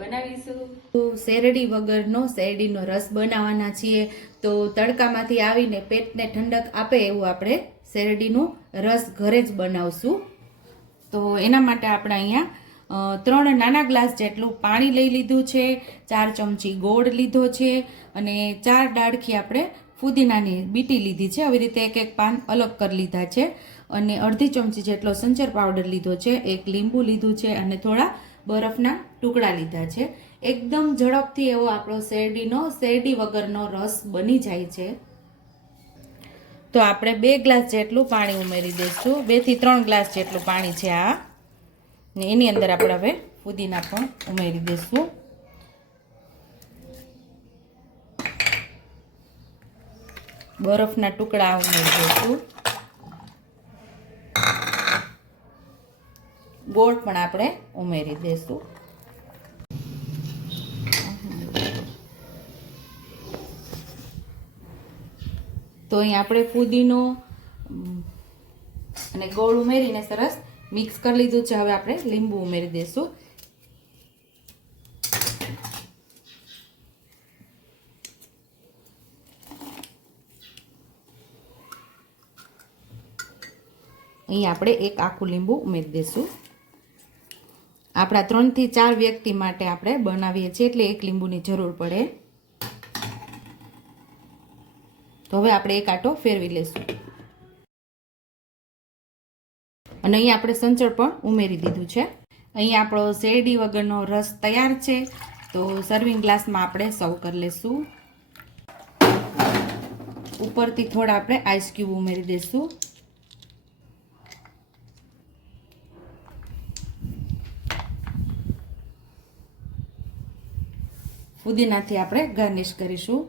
બનાવીશું શેરડી વગરનો શેરડીનો રસ બનાવવાના છીએ। તો તડકામાંથી આવીને પેટને ઠંડક આપે એવું આપણે શેરડીનો રસ ઘરે જ બનાવશું। તો એના માટે આપણે અહીંયા 3 નાના ગ્લાસ જેટલું પાણી લઈ લીધું છે, 4 ચમચી ગોળ લીધો છે અને 4 ડાળખી આપણે ફુદીનાની બીટી લીધી છે। આવી રીતે એક પાન અલગ કરી લીધા છે અને અડધી ચમચી જેટલો સંચર પાવડર લીધો છે, 1 લીંબુ લીધું છે અને થોડા બરફના ટુકડા લીધા છે। એકદમ ઝડપથી એવો આપણો શેરડી વગરનો રસ બની જાય છે। તો આપણે 2 ગ્લાસ જેટલું પાણી ઉમેરી દઈશું। 2 થી 3 ગ્લાસ જેટલું પાણી છે આ, ને એની અંદર આપણે હવે ફુદીના પણ ઉમેરી દઈશું। બરફના ટુકડા ઉમેરી દઈશું। ગોળ પણ આપણે ઉમેરી દઈશું। તો અહીં આપણે ફુદીનો અને ગોળ ઉમેરીને સરસ મિક્સ કરી લીધું છે। હવે આપણે લીંબુ ઉમેરી દઈશું। અહીં આપણે 1 આખું લીંબુ ઉમેરી દઈશું। આપણા 3 થી 4 વ્યક્તિ માટે આપણે બનાવીએ છીએ એટલે 1 લીંબુની જરૂર પડે। તો હવે આપણે 1 આંટો ફેરવી લઈશું અને અહીં આપણે સંચળ પણ ઉમેરી દીધું છે। અહીં આપણો શેરડી વગરનો રસ તૈયાર છે। તો સર્વિંગ ગ્લાસમાં આપણે સર્વ કરી લઈશું। ઉપરથી થોડા આપણે આઈસ ક્યુબ ઉમેરી દઈશું। ફુદીનાથી આપણે ગાર્નિશ કરીશું।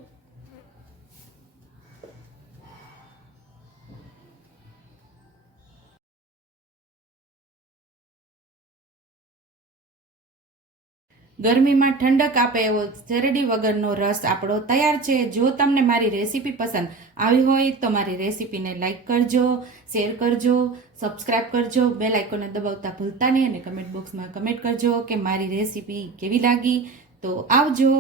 ગરમીમાં ઠંડક આપે એવો શેરડી વગરનો રસ આપણો તૈયાર છે। જો તમને મારી રેસીપી પસંદ આવી હોય તો મારી રેસીપીને લાઈક કરજો, શેર કરજો, સબસ્ક્રાઈબ કરજો, બેલ આઇકોનને દબાવતા ભૂલતા નહીં અને કમેન્ટ બોક્સમાં કમેન્ટ કરજો કે મારી રેસીપી કેવી લાગી। તો આવજો।